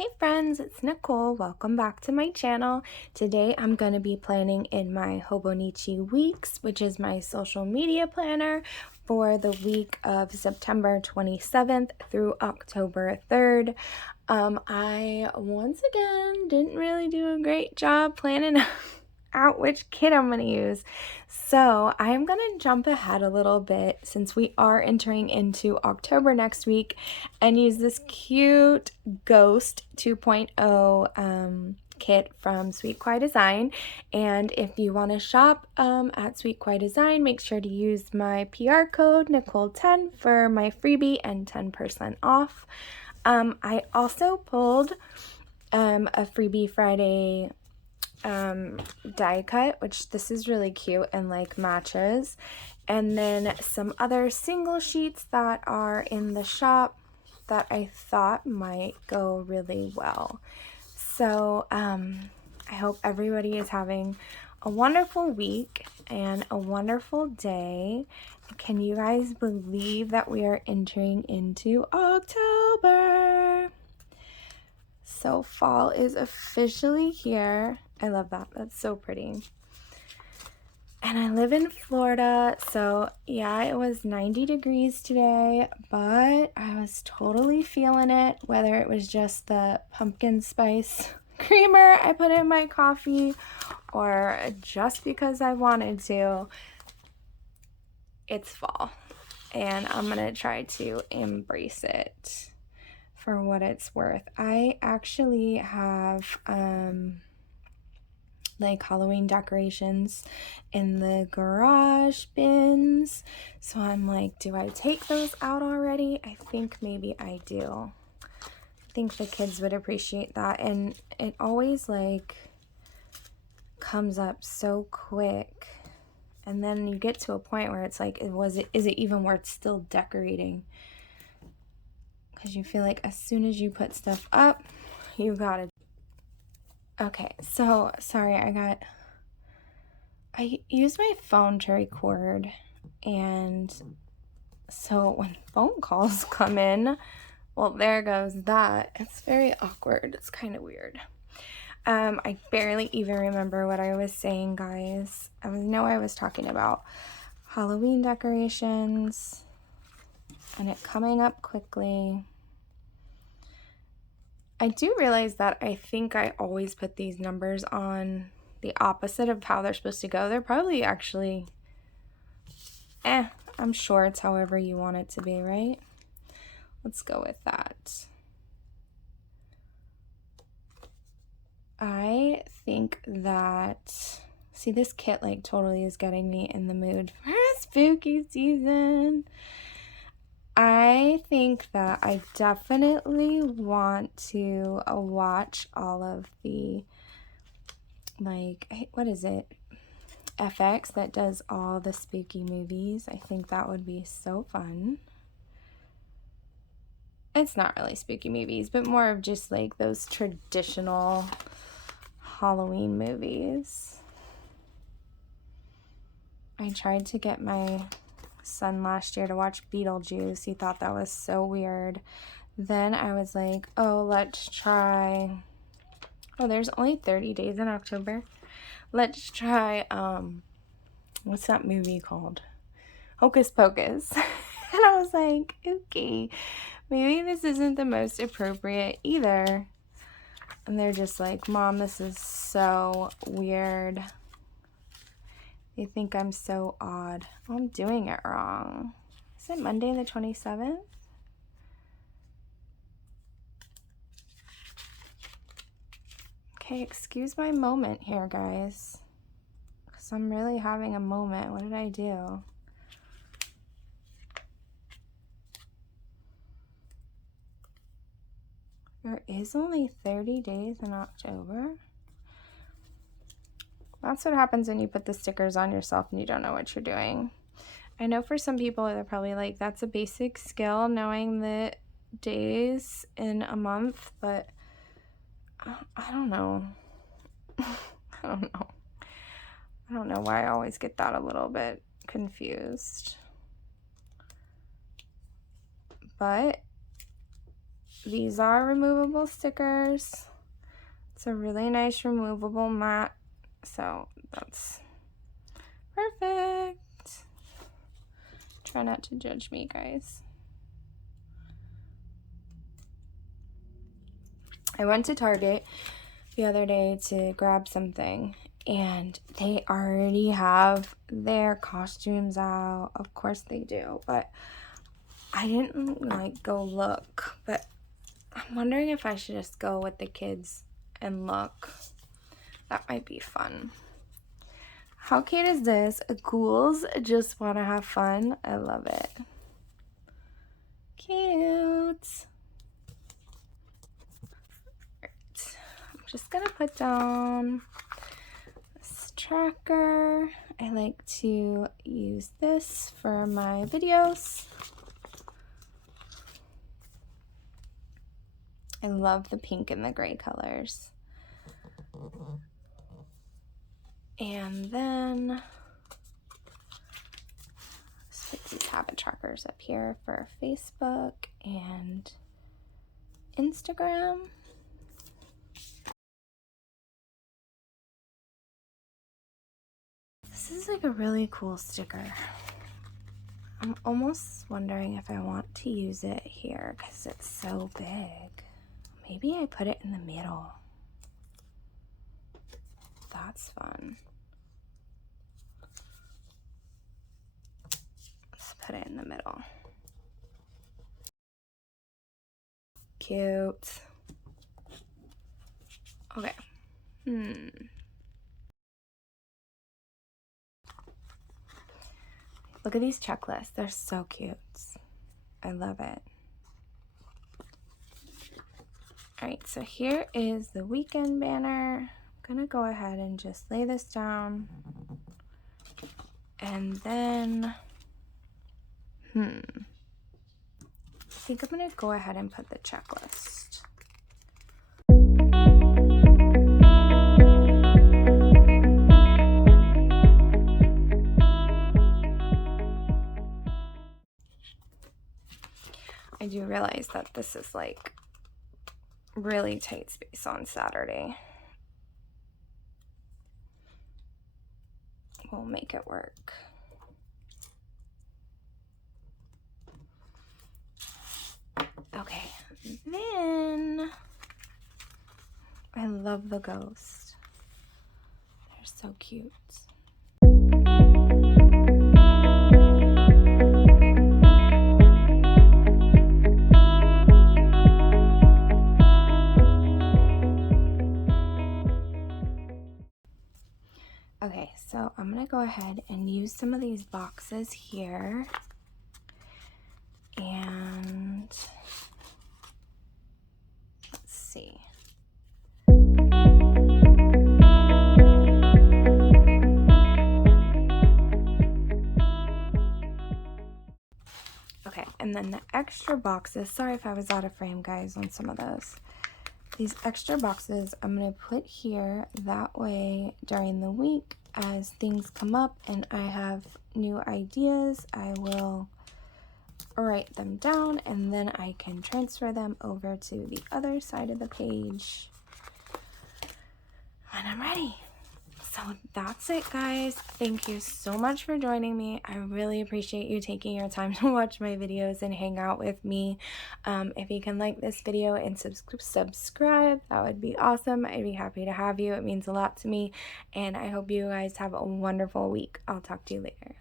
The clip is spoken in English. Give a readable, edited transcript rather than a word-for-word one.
Hey friends, it's Nicole. Welcome back to my channel. Today I'm going to be planning in my Hobonichi Weeks, which is my social media planner for the week of September 27th through October 3rd. I once again didn't really do a great job planning out which kit I'm going to use. So I'm going to jump ahead a little bit since we are entering into October next week and use this cute Ghost 2.0 kit from Sweet Kawaii Design. And if you want to shop at Sweet Kawaii Design, make sure to use my PR code Nicole10 for my freebie and 10% off. I also pulled a freebie Friday die cut, which this is really cute and like matches, and then some other single sheets that are in the shop that I thought might go really well. So I hope everybody is having a wonderful week and a wonderful day. Can you guys believe that we are entering into October? So fall is officially here. I love that. That's so pretty. And I live in Florida, so yeah, it was 90 degrees today, but I was totally feeling it, whether it was just the pumpkin spice creamer I put in my coffee or just because I wanted to. It's fall, and I'm gonna try to embrace it for what it's worth. I actually have like Halloween decorations in the garage bins, so I'm like, do I take those out already? I think maybe I do. I think the kids would appreciate that, and it always like comes up so quick, and then you get to a point where it's like, is it even worth still decorating? Because you feel like as soon as you put stuff up, you gotta. Okay, so sorry, I use my phone to record, and so when phone calls come in, well, there goes that. It's very awkward. It's kind of weird. I barely even remember what I was saying, guys. I know I was talking about Halloween decorations and it coming up quickly. I do realize that I think I always put these numbers on the opposite of how they're supposed to go. They're probably actually, I'm sure it's however you want it to be, right? Let's go with that. I think that, see, this kit like totally is getting me in the mood for spooky season. I think that I definitely want to watch all of the, like, what is it? FX that does all the spooky movies. I think that would be so fun. It's not really spooky movies, but more of just like those traditional Halloween movies. I tried to get my son last year to watch Beetlejuice. He thought that was so weird. Then I was like, oh, let's try, oh, there's only 30 days in October. Let's try, what's that movie called? Hocus Pocus. And I was like, okay, maybe this isn't the most appropriate either. And they're just like, Mom, this is so weird. They think I'm so odd. Oh, I'm doing it wrong. Is it Monday the 27th? Okay, excuse my moment here, guys. Because I'm really having a moment. What did I do? There is only 30 days in October. That's what happens when you put the stickers on yourself and you don't know what you're doing. I know for some people they're probably like, that's a basic skill, knowing the days in a month, but I don't know. I don't know why I always get that a little bit confused. But these are removable stickers. It's a really nice removable mat, so that's perfect. Try not to judge me, guys. I went to Target the other day to grab something, and they already have their costumes out. Of course they do, but I didn't like go look, but I'm wondering if I should just go with the kids and look. That might be fun. How cute is this? Ghouls just want to have fun. I love it. Cute. Right. I'm just gonna put down this tracker. I like to use this for my videos. I love the pink and the gray colors. And then stick these habit trackers up here for Facebook and Instagram. This is like a really cool sticker. I'm almost wondering if I want to use it here because it's so big. Maybe I put it in the middle. That's fun. Let's put it in the middle. Cute. Okay. Look at these checklists. They're so cute. I love it. Alright, so here is the weekend banner. I'm gonna go ahead and just lay this down. And then, I think I'm gonna go ahead and put the checklist. I do realize that this is like really tight space on Saturday. We'll make it work. Okay, then I love the ghost. They're so cute. Okay, so I'm gonna go ahead and use some of these boxes here. And let's see. Okay, and then the extra boxes, sorry if I was out of frame, guys, on some of those. These extra boxes I'm going to put here, that way during the week as things come up and I have new ideas, I will write them down and then I can transfer them over to the other side of the page when I'm ready. So that's it, guys. Thank you so much for joining me. I really appreciate you taking your time to watch my videos and hang out with me. If you can like this video and subscribe, that would be awesome. I'd be happy to have you. It means a lot to me. And I hope you guys have a wonderful week. I'll talk to you later.